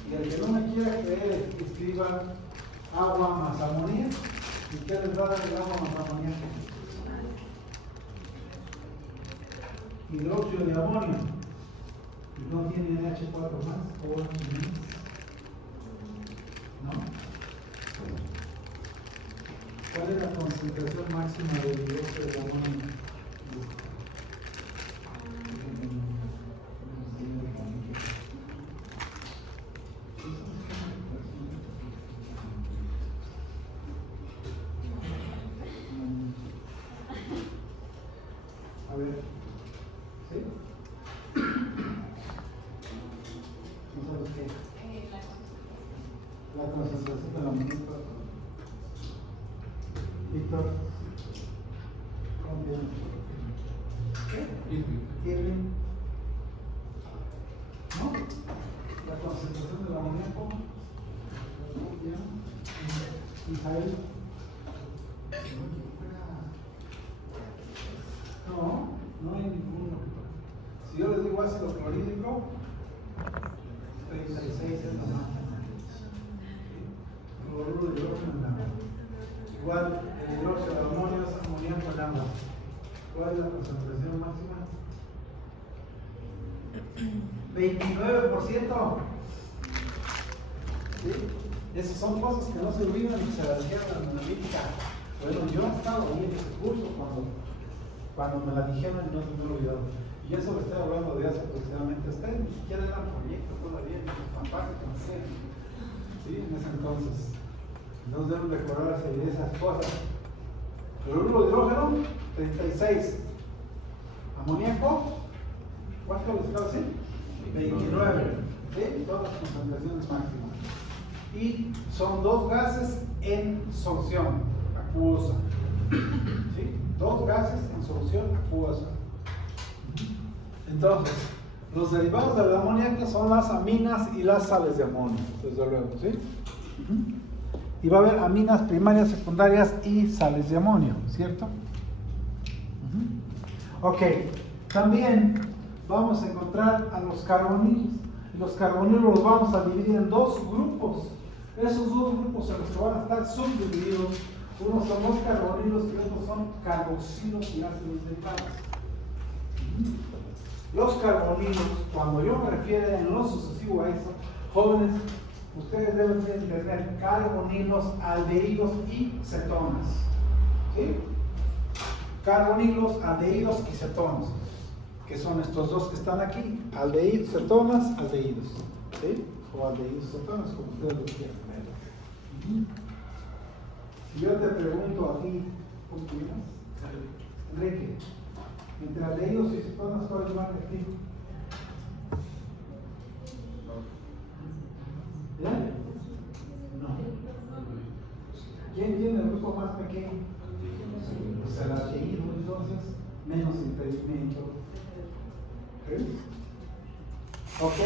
Y el que no me quiera creer, escriba agua más amoníaco. ¿Y qué les va a dar el agua más amoníaco? Hidróxido de amonio. Y no tiene NH4 más o menos. ¿No? ¿Cuál es la concentración máxima de hidróxido de amonio? A ver, ¿sí? ¿No sabes qué? La concentración de la amonio. Víctor, ¿cómo te llamas? ¿Qué? Irving. ¿No? La concentración del amoníaco. ¿Cómo te llamas? Mijael. No hay ninguno. Si yo les digo ácido clorhídrico, 36 es la más. Cloruro de hidrógeno en agua. Igual el hidróxido de amonio es amoníaco en agua. ¿Cuál es la concentración máxima? 29%. ¿Sí? Esas son cosas que no se olvidan y se las dijeron en la analítica. Bueno, yo estaba ahí en ese curso cuando me la dijeron y no se me olvidó. Y eso lo estoy hablando de hace aproximadamente, ustedes ni siquiera eran proyectos todavía, ni fantástico, no sé. ¿Sí? En ese entonces. Entonces deben recordarse de esas cosas. Cloruro de hidrógeno, 36. Amoníaco, ¿cuánto les acabo de decir? 29. ¿Sí? Todas las concentraciones máximas. Y son dos gases en solución acuosa. ¿Sí? Dos gases en solución acuosa. Entonces, los derivados del amoníaco son las aminas y las sales de amonio, desde luego, ¿sí? Y va a haber aminas primarias, secundarias y sales de amonio, ¿cierto? Ok, también vamos a encontrar a los carbonilos. Y los carbonilos los vamos a dividir en dos grupos. Esos dos grupos en los que van a estar subdivididos, unos son los carbonilos y otros son carboxilos y ácidos derivados. Los carbonilos, cuando yo me refiero en lo sucesivo a eso, jóvenes, ustedes deben de entender carbonilos, aldehídos y cetonas. ¿Sí? Carbonilos, aldehídos y cetonas, que son estos dos que están aquí, aldehídos, cetonas, aldehídos. ¿Sí? O aldehídos, cetonas, como ustedes lo quieran ver. Si yo te pregunto a ti, ¿cómo te llamas? Enrique, entre aldehídos y cetonas, ¿cuál es más efectivo? ¿Ya? No. ¿Quién tiene el grupo más pequeño? Pues el aldehído, entonces, menos impedimento. Ok.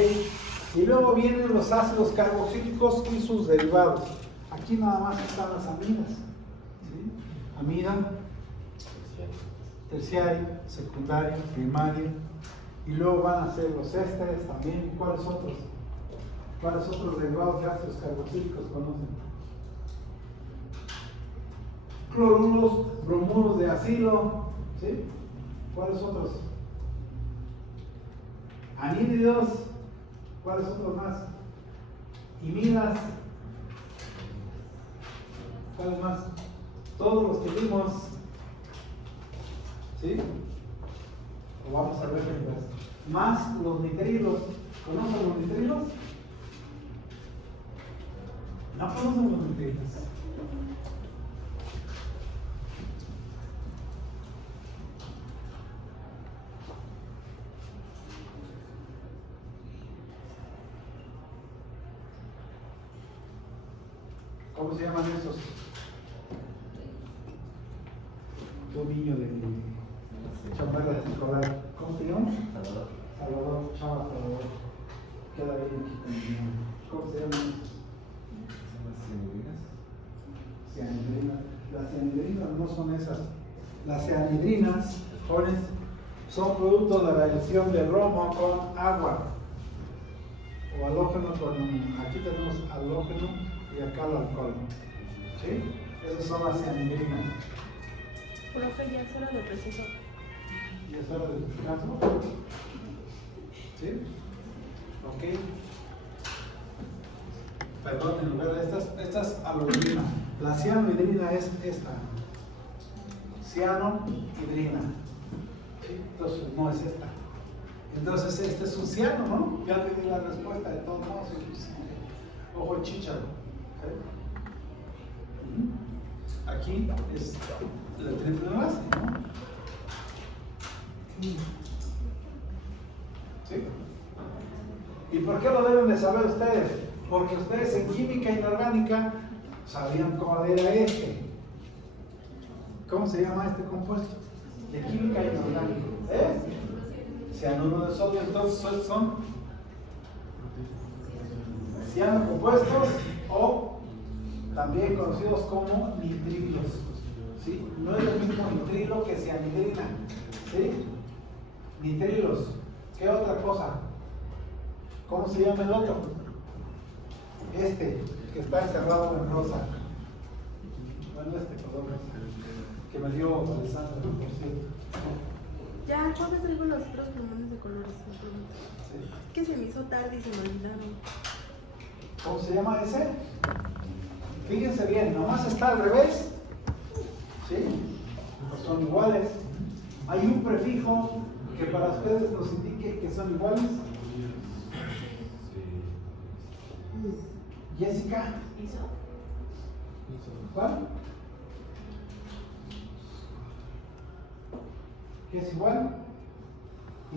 Y luego vienen los ácidos carboxílicos y sus derivados. Aquí nada más están las amidas. ¿Sí? Amida, terciario, secundario, primario. Y luego van a ser los ésteres también. ¿Y cuáles otros? ¿Cuáles otros derivados de ácidos carboxílicos conocen? Cloruros, bromuros de acilo. ¿Sí? ¿Cuáles otros? Anhídridos. ¿Cuáles otros más? Imidas. ¿Cuáles más? Todos los que vimos. ¿Sí? O vamos a ver más los nitrilos. ¿Conocen los nitrilos? No conocen los nitrilos. ¿Cómo se llaman esos? Tu niño de chamarra escolar. ¿Cómo se llama? Salvador. Salvador, Chava Salvador. Queda bien aquí conmigo. ¿Cómo se llaman esos? ¿Son las cianhidrinas? Cianhidrinas. Las cianhidrinas no son esas. Las cianhidrinas, jóvenes, son producto de la reacción de bromo con agua. O halógeno con. Aquí tenemos halógeno y acá el alcohol. ¿Sí? Esas son las cianhidrinas. Profe, ya es hora de receso. ¿Y es hora de descanso? ¿Sí? Ok. Perdón, en lugar de estas halogrinas. La cianohidrina es esta. Cianohidrina. ¿Sí? Entonces no es esta. Entonces este es un ciano, ¿no? Ya te di la respuesta de todos modos. Ojo chícharo. ¿Okay? Aquí es la triple enlace, ¿no? ¿Sí? ¿Y por qué lo deben de saber ustedes? Porque ustedes en química inorgánica sabían cuál era este. ¿Cómo se llama este compuesto? De química inorgánica. Cianuro de sodio, entonces son cianocompuestos o también conocidos como nitrilos. ¿Sí? No es lo mismo nitrilo que cianhidrina. ¿Sí? Nitrilos. ¿Qué otra cosa? ¿Cómo se llama el otro? Este, que está encerrado en rosa. Bueno, este color que me dio Alessandra, por cierto. Ya, ¿cuándo salgo los otros plumones de colores? Me pregunto. Sí. Es que se me hizo tarde y se me olvidaron. ¿Cómo se llama ese? Fíjense bien, nomás está al revés. ¿Sí? Pues son iguales. Hay un prefijo que para ustedes nos indique que son iguales. Jessica, ¿Hizo? ¿cuál? ¿Qué es igual?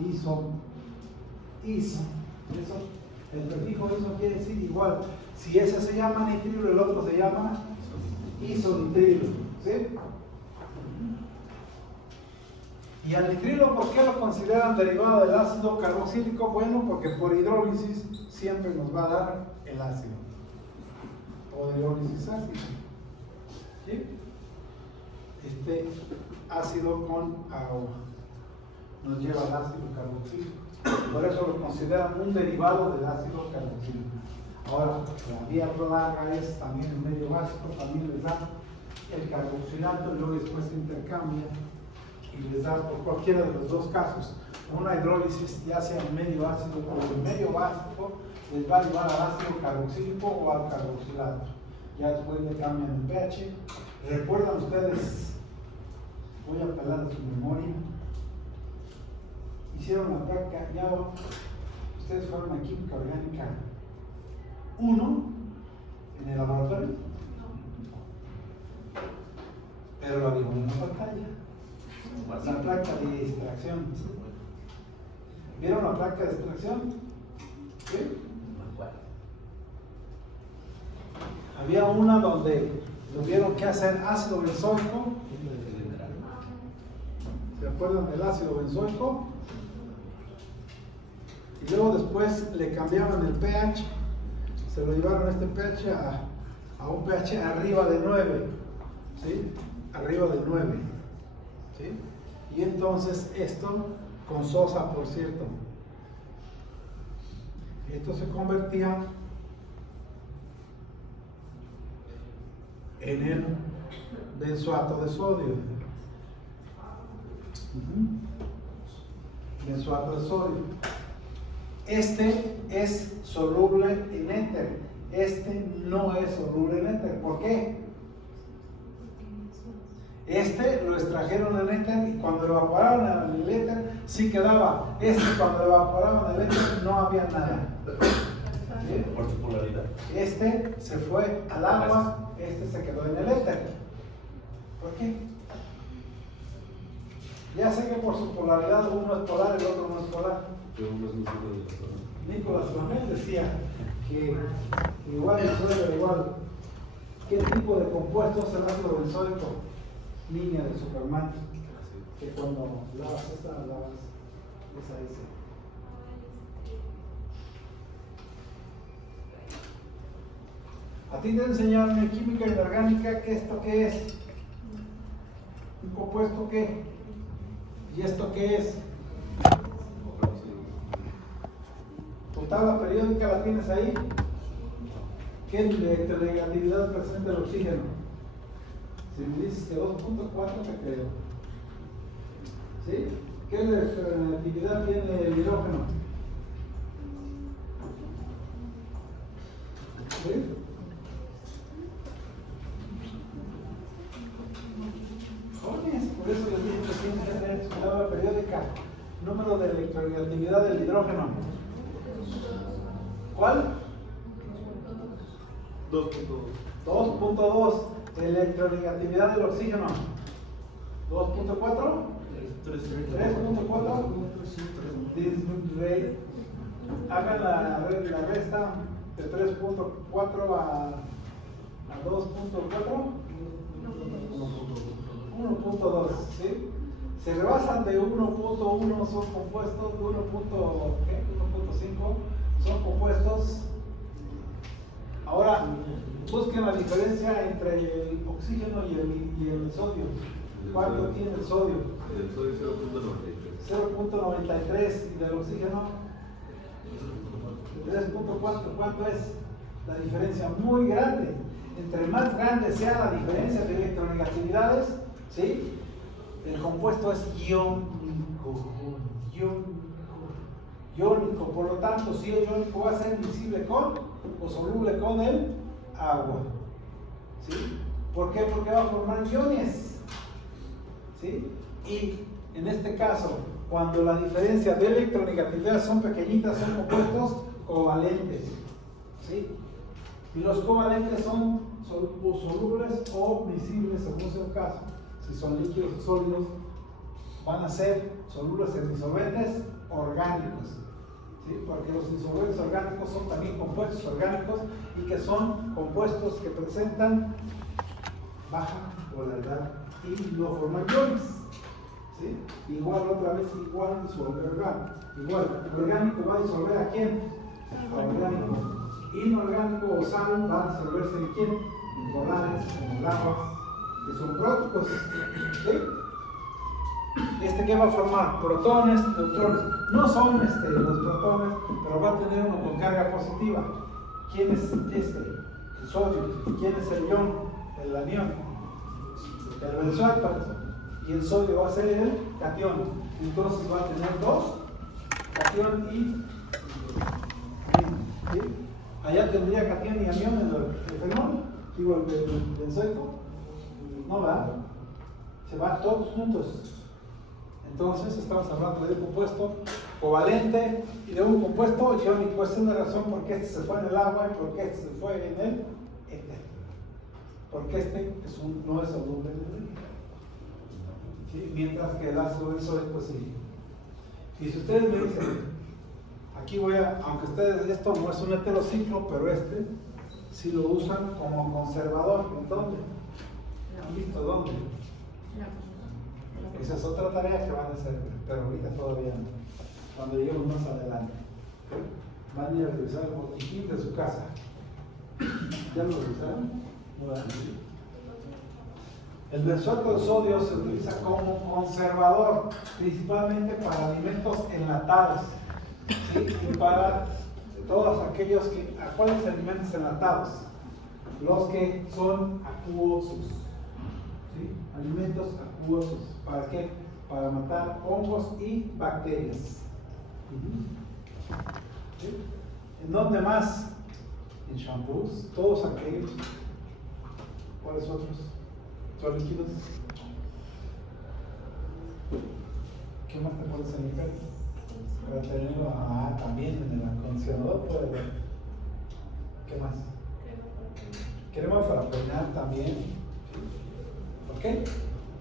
Iso. Eso, el prefijo iso quiere decir igual. Si ese se llama nitrilo, el otro se llama isonitrilo. ¿Sí? Y al nitrilo, ¿por qué lo consideran derivado del ácido carboxílico? Bueno, porque por hidrólisis siempre nos va a dar el ácido. O hidrólisis ácida. ¿Sí? Este ácido con agua nos lleva al ácido carboxílico. Por eso lo consideran un derivado del ácido carboxílico. Ahora, la vía larga es también el medio básico, también les da el carboxilato y luego después se intercambia y les da por cualquiera de los dos casos una hidrólisis, ya sea en medio ácido o en medio básico, les va a llevar al ácido carboxílico o al carboxilato. Ya después le cambian el pH. ¿Recuerdan ustedes? Voy a apelar a su memoria. Hicieron la práctica, ya ustedes fueron a química orgánica 1 en el laboratorio, pero la vimos en la pantalla. La placa de extracción. ¿Vieron la placa de extracción? ¿Sí? Había una donde tuvieron que hacer ácido benzoico. ¿Se acuerdan del ácido benzoico? Y luego después le cambiaron el pH, se lo llevaron este pH a un pH arriba de 9, ¿sí? Arriba de 9, ¿sí? Y entonces esto, con sosa por cierto, esto se convertía en el benzoato de sodio. Benzoato de sodio. Este es soluble en éter. Este no es soluble en éter. ¿Por qué? Este lo extrajeron en éter y cuando lo evaporaron en el éter sí quedaba. Este cuando lo evaporaron en el éter no había nada. ¿Sí? Por su polaridad. Este se fue al agua, este se quedó en el éter. ¿Por qué? Ya sé que por su polaridad uno es polar y el otro no es polar. Nicolás Flamel decía que igual y suelo igual. ¿Qué tipo de compuesto es el ácido benzoico? Niña de Superman. Que cuando lavas esta, lavas esa S. A ti te enseñaron en química inorgánica que esto qué es. ¿Un compuesto qué? ¿Y esto qué es? ¿Tu tabla periódica la tienes ahí? ¿Qué electronegatividad presenta el oxígeno? Si me dices que 2.4 te creo. ¿Sí? ¿Qué electronegatividad tiene el hidrógeno? ¿Sí? Jóvenes, por eso les dije que tienen que tener su tabla periódica. Número de electronegatividad del hidrógeno. ¿Cuál? 2.2. Electronegatividad del oxígeno. 2.4. 3.4. Hagan la resta de 3.4 a 2.4. 1.2, ¿sí? Se rebasan de 1.1 son compuestos, de 1.5 son compuestos. Ahora, busquen la diferencia entre el oxígeno y el sodio. ¿Cuánto tiene el sodio? El sodio 0.93. 0.93 y del oxígeno 3.4. ¿Cuánto es la diferencia? Muy grande. Entre más grande sea la diferencia de electronegatividades, ¿sí? El compuesto es iónico. Por lo tanto, si el iónico va a ser miscible con o soluble con el agua. ¿Sí? ¿Por qué? Porque va a formar iones. ¿Sí? Y en este caso, cuando la diferencia de electronegatividad son pequeñitas, son compuestos covalentes. ¿Sí? Y los covalentes son solubles o miscibles según sea el caso. Si son líquidos o sólidos, van a ser solubles en disolventes orgánicos. ¿Sí? Porque los disolventes orgánicos son también compuestos orgánicos y que son compuestos que presentan baja polaridad y no forman iones. ¿Sí? Igual otra vez, igual disolver orgánico. Igual, el orgánico va a disolver ¿a quién? A orgánico. Inorgánico o sal va a disolverse en quién? En polares, en aguas, que son próticos. ¿Sí? ¿Qué va a formar? Protones, neutrones. No son los protones, pero va a tener uno con carga positiva. ¿Quién es este? El sodio. ¿Quién es el ion? El anión. El benzoato. Y el sodio va a ser el catión. Entonces va a tener dos, catión y ¿sí? Allá tendría catión y anión en el fenol, digo el benzoico. No va, se van todos juntos. Entonces estamos hablando de un compuesto covalente y de un compuesto iónico. Esa es una razón por qué este se fue en el agua y por qué este se fue en el éter. Porque este no es soluble en el líquido. ¿Sí? Mientras que el ácido benzoico sí. Y si ustedes me dicen, aquí voy a, aunque ustedes, esto no es un heterociclo, pero este sí lo usan como conservador. ¿En dónde? ¿Han visto dónde? Esa es otra tarea que van a hacer, pero ahorita todavía no. Cuando lleguemos más adelante, van a ir a revisar el botiquín de su casa. ¿Ya lo revisaron? ¿No? El benzoato de sodio se utiliza como conservador, principalmente para alimentos enlatados, ¿sí? Y para todos aquellos que, ¿a cuáles alimentos enlatados? Los que son acuosos, ¿sí? Alimentos acuosos. ¿Para qué? Para matar hongos y bacterias. ¿Sí? ¿En dónde más? En shampoos, todos aquellos. ¿Cuáles otros? ¿Son líquidos? ¿Qué más te puedes aplicar? Para tenerlo también en el acondicionador puede ver. ¿Qué más? Crema para peinar también. ¿Ok?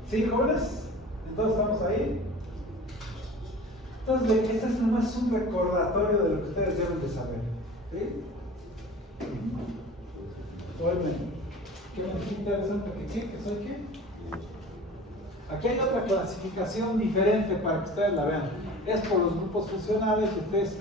¿Sí, jóvenes? Entonces estamos ahí. Entonces, este es nomás un recordatorio de lo que ustedes deben de saber. ¿Sí? Duermen. ¿Qué me dice interesante? ¿Que soy qué? Aquí hay otra clasificación diferente para que ustedes la vean. Es por los grupos funcionales y ustedes,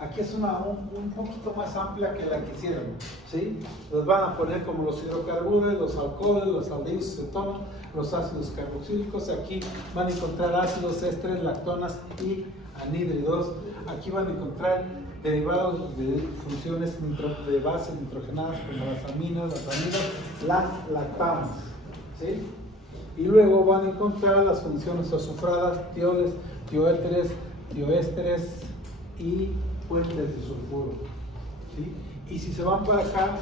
aquí es un poquito más amplia que la que hicieron, ¿sí? Los van a poner como los hidrocarburos, los alcoholes, los aldehídos, cetonas, los ácidos carboxílicos. Aquí van a encontrar ácidos, ésteres, lactonas y anhídridos. Aquí van a encontrar derivados de funciones de bases nitrogenadas como las aminas, las amidas, las lactamas, ¿sí? Y luego van a encontrar las funciones azufradas, tioles, tioéteres, tioésteres y puentes de sulfuro, ¿sí? Y si se van para acá,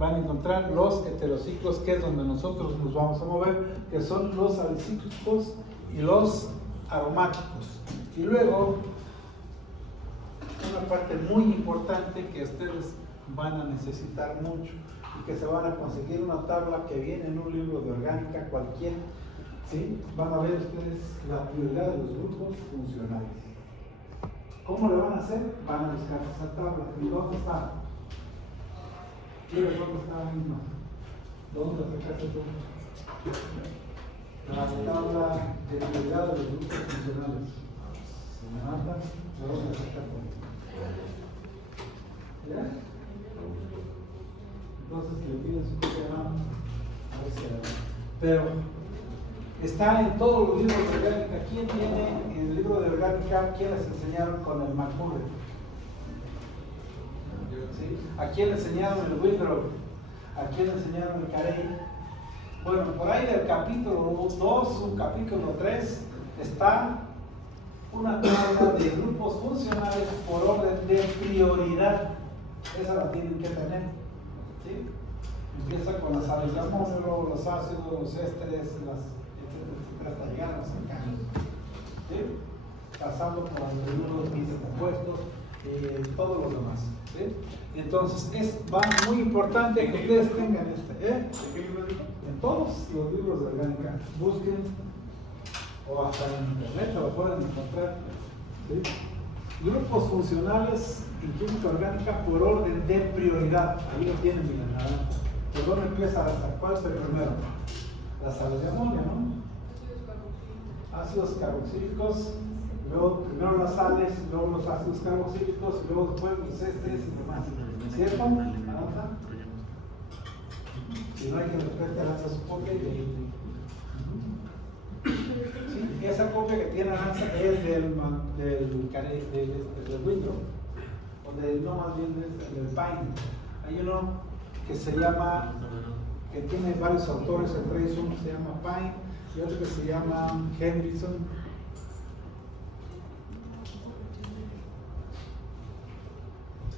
van a encontrar los heterociclos, que es donde nosotros nos vamos a mover, que son los alicíclicos y los aromáticos. Y luego, una parte muy importante que ustedes van a necesitar mucho y que se van a conseguir una tabla que viene en un libro de orgánica cualquiera, ¿sí? Van a ver ustedes la prioridad de los grupos funcionales. ¿Cómo le van a hacer? Van a buscar esa tabla. ¿Y dónde está? Mira dónde está la misma. ¿Dónde la sacaste tú? La tabla de prioridad de los grupos funcionales. ¿Samantha? ¿De dónde la sacaste? ¿Ya? Entonces le piden su copia, a ver si la ven. Pero está en todos los libros de orgánica. ¿Quién tiene en el libro de orgánica? ¿Quién les enseñaron con el McMurray? ¿Sí? ¿A quién le enseñaron el Windrow? ¿A quién le enseñaron el Carey? Bueno, por ahí del capítulo 2, un capítulo 3, está una tabla de grupos funcionales por orden de prioridad. Esa la tienen que tener, ¿sí? Empieza con las sales de amonio, los ácidos, los ésteres, etcétera, hasta llegar a los alcanos, ¿sí? Pasando por los residuos, mis compuestos, todo lo demás, ¿sí? Entonces, va muy importante que ustedes tengan ¿En qué libro dijo? En todos los libros de orgánica. Busquen, o hasta en internet lo pueden encontrar, ¿sí? Grupos funcionales en química orgánica por orden de prioridad. Ahí lo tienen, miren, naranja. ¿Por dónde empieza? ¿Cuál es el primero? Las sales de amonio, ¿no? Ácidos carboxílicos, luego primero las sales, luego los ácidos carboxílicos, y luego después los ésteres y demás. ¿Cierto? Naranja. Si no hay que repente lanza su copia y ahí. Sí, esa copia que tiene Aranza es del Windrow, o no, más bien del Pine. Hay uno que se llama, que tiene varios autores, entre ellos uno se llama Pine y otro que se llama Henderson.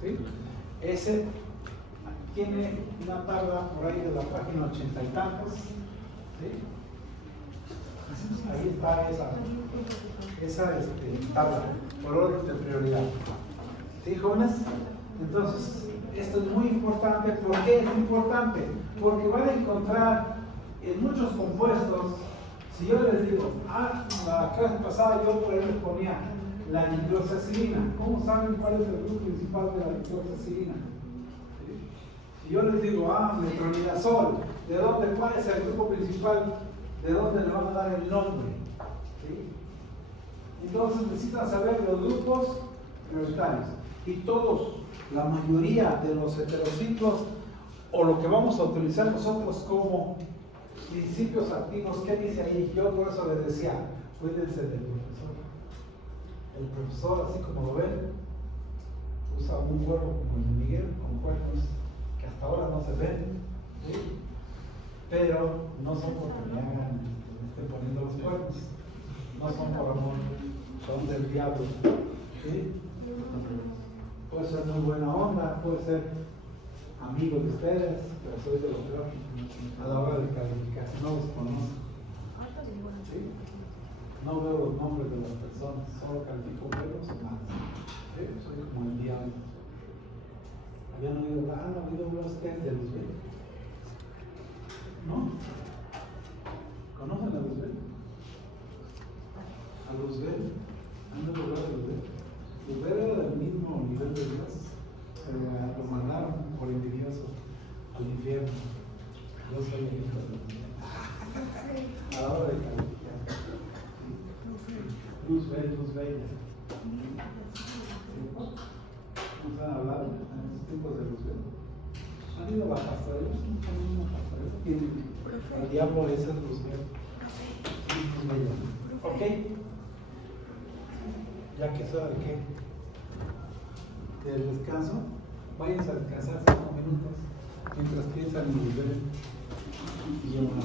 ¿Sí? Ese tiene una tabla por ahí de la página 80 y tantos. ¿Sí? Ahí está esa tabla por orden de prioridad. ¿Sí, jóvenes? Entonces, esto es muy importante. ¿Por qué es importante? Porque van a encontrar en muchos compuestos, si yo les digo, la clase pasada yo por ahí les ponía la nitrosacilina. ¿Cómo saben cuál es el grupo principal de la nitrosacilina? ¿Sí? Si yo les digo, metronidazol, ¿cuál es el grupo principal? ¿De dónde le van a dar el nombre? ¿Sí? Entonces necesitan saber los grupos prioritarios. Y todos, la mayoría de los heterociclos, o lo que vamos a utilizar nosotros como principios activos, ¿qué dice ahí? Yo por eso les decía, cuídense del profesor. El profesor, así como lo ven, usa un cuerpo como el de Miguel, con cuerpos que hasta ahora no se ven, ¿sí? Pero no son porque me estén poniendo los cuernos, no son por amor, son del diablo, ¿sí? Puede ser muy buena onda, puede ser amigo de ustedes, pero soy de los peor a la hora de calificar, no los conozco, ¿sí? No veo los nombres de las personas, solo califico buenos o malos, ¿sí? Soy como el diablo. ¿Han oído ustedes de Luzbel? ¿No? ¿Conocen a Luzbel? ¿A Luzbel? ¿Han oído hablar de Luzbel? Luzbel era del mismo nivel de Dios, pero lo mandaron por envidioso al infierno. Luz bella. ¿Nos han hablado en estos tipos de luz bella? ¿Han ido a la pastorela? Nunca han ido a la pastorela. El diablo ese es luz bella. Luz bella. Ok. Ya que es hora de qué? Del descanso, váyanse a descansar 5 minutos mientras piensan en luz bella. Y yo